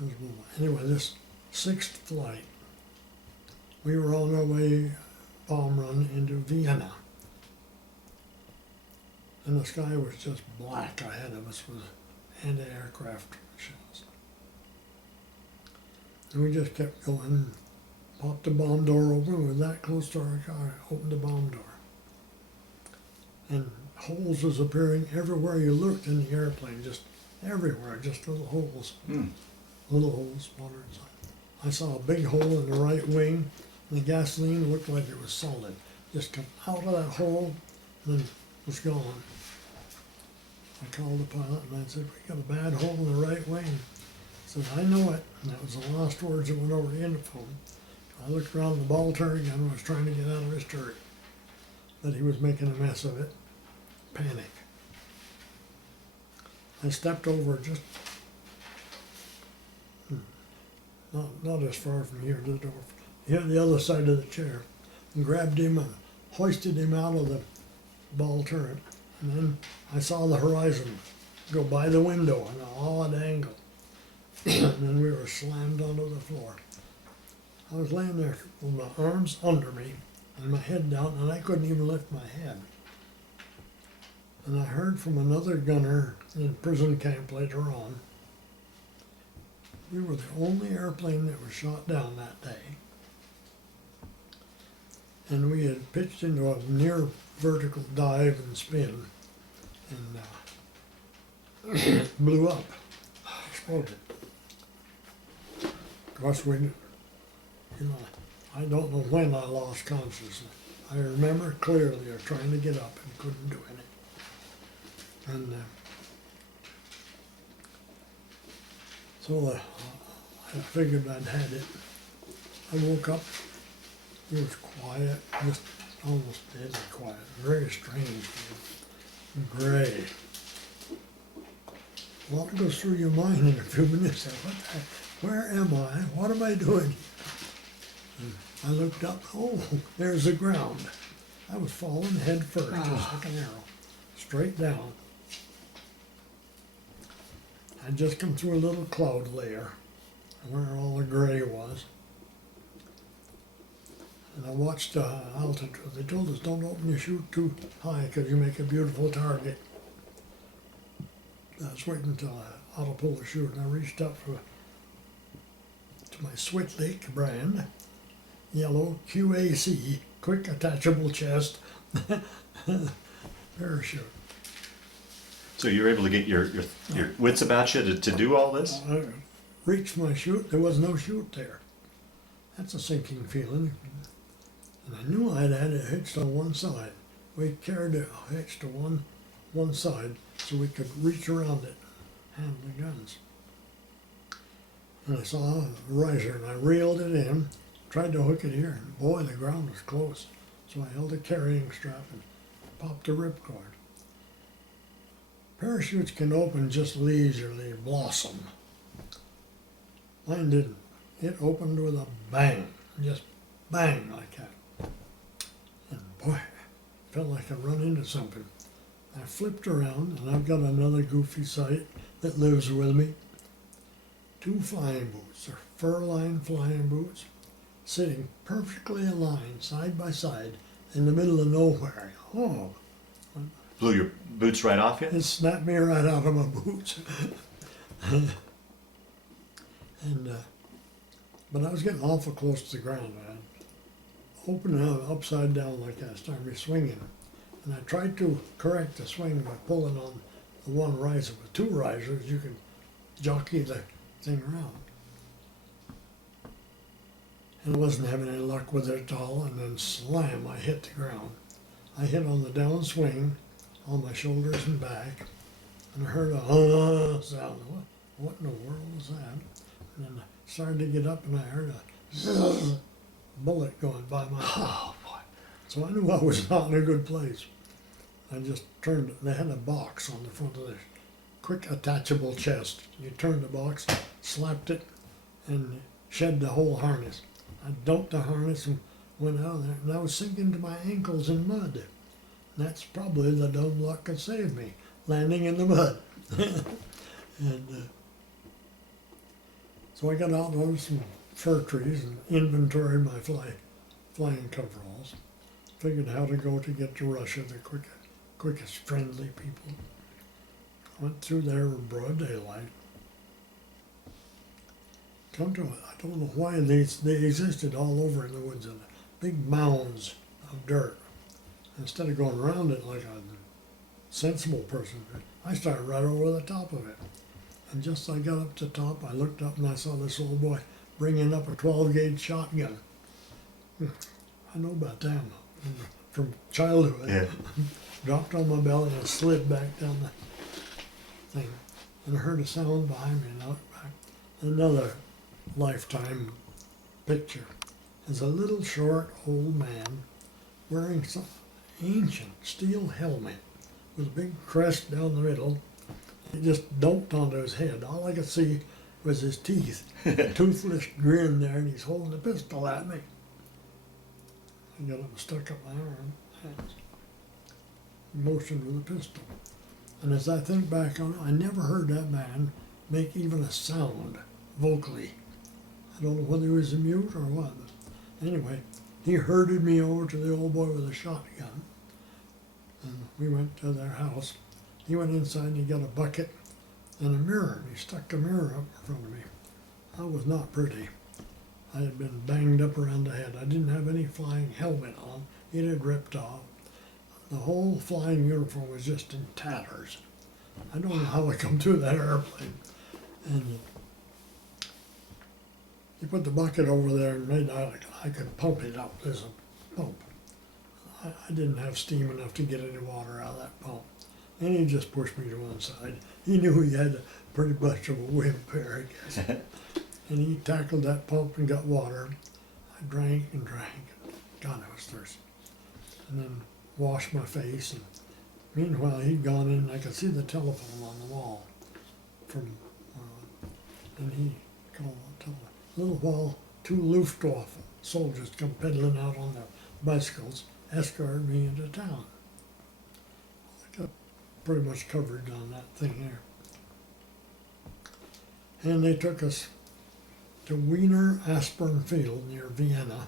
Anyway, this sixth flight, we were on our way bomb run into Vienna. And the sky was just black ahead of us with anti-aircraft shells. And we just kept going, popped the bomb door open, we were that close to our car, opened the bomb door. And holes was appearing everywhere you looked in the airplane, just everywhere, just little holes. Little holes, water inside. I saw a big hole in the right wing, and the gasoline looked like it was solid. Just come out of that hole, and then was gone. I called the pilot and I said, "We got a bad hole in the right wing." He said, "I know it." And that was the last words that went over the interphone. I looked around, the ball turret gun was trying to get out of his turret, but he was making a mess of it. Panic. I stepped over just not as far from here to the door, here on the other side of the chair, and grabbed him and hoisted him out of the ball turret. And then I saw the horizon go by the window at an odd angle. And then we were slammed onto the floor. I was laying there with my arms under me and my head down, and I couldn't even lift my head. And I heard from another gunner in prison camp later on. We were the only airplane that was shot down that day. And we had pitched into a near vertical dive and spin, and blew up, exploded. Of course, I don't know when I lost consciousness. I remember clearly trying to get up and couldn't do anything. And so I figured I'd had it. I woke up, it was quiet, just almost deadly quiet, very strange, gray. A lot goes through your mind in a few minutes. Where am I? What am I doing? And I looked up, oh, there's the ground. I was falling head first, just like an arrow, straight down. I'd just come through a little cloud layer where all the gray was. And I watched altitude. They told us, don't open your chute too high because you make a beautiful target. I was waiting until I auto-pulled the chute, and I reached up to my Switlik brand, yellow QAC, quick attachable chest parachute. So you were able to get your wits about you to do all this? I reached my chute, there was no chute there. That's a sinking feeling. And I knew I'd had it hitched on one side. We carried it hitched to one side so we could reach around it and handle the guns. And I saw a riser and I reeled it in, tried to hook it here, and boy, the ground was close. So I held a carrying strap and popped the ripcord. Parachutes can open just leisurely, blossom. Mine didn't. It opened with a bang, just bang like that. And boy, it felt like I run into something. I flipped around, and I've got another goofy sight that lives with me. 2 flying boots, they're fur-lined flying boots, sitting perfectly aligned, side by side, in the middle of nowhere. Oh. Blew your boots right off you? It snapped me right out of my boots. But I was getting awful close to the ground. I opened it out upside down like that, started swinging. And I tried to correct the swing by pulling on the one riser. With 2 risers, you can jockey the thing around. And I wasn't having any luck with it at all, and then slam, I hit the ground. I hit on the downswing on my shoulders and back, and I heard a sound. What in the world was that? And then I started to get up, and I heard a bullet going by my head. Oh, boy. So I knew I was not in a good place. I just turned, they had a box on the front of the quick attachable chest. You turned the box, slapped it, and shed the whole harness. I dumped the harness and went out there, and I was sinking to my ankles in mud. And that's probably the dumb luck that saved me, landing in the mud. And So I got out and over some fir trees and inventoried my flying coveralls. Figured how to go to get to Russia, the quickest friendly people. Went through there in broad daylight. Come to it, I don't know why they existed all over in the woods, and big mounds of dirt. Instead of going around it like a sensible person, I started right over the top of it. And just as I got up to the top, I looked up and I saw this old boy bringing up a 12-gauge shotgun. I know about them from childhood. Yeah. Dropped on my belly and slid back down the thing. And I heard a sound behind me and I looked back. Another lifetime picture. There's a little short old man wearing some ancient steel helmet with a big crest down the middle. It just dumped onto his head. All I could see was his teeth. Toothless grin there, and he's holding a pistol at me. I got him stuck up my arm. Motioned with a pistol. And as I think back on it, I never heard that man make even a sound vocally. I don't know whether he was a mute or what. But anyway, he herded me over to the old boy with a shotgun. And we went to their house. He went inside and he got a bucket and a mirror. And he stuck the mirror up in front of me. I was not pretty. I had been banged up around the head. I didn't have any flying helmet on. It had ripped off. The whole flying uniform was just in tatters. I don't know how I come through that airplane. And he put the bucket over there and made I could pump it up. There's a pump. I didn't have steam enough to get any water out of that pump. And he just pushed me to one side. He knew he had pretty much of a wimp there, I guess. And he tackled that pump and got water. I drank and drank. God, I was thirsty. And then washed my face. And meanwhile, he'd gone in and I could see the telephone on the wall. And he called the telephone. A little while, 2 Luftwaffe soldiers come pedaling out on their bicycles, escorted me into town. I got pretty much covered on that thing there. And they took us to Wiener Aspern Field near Vienna.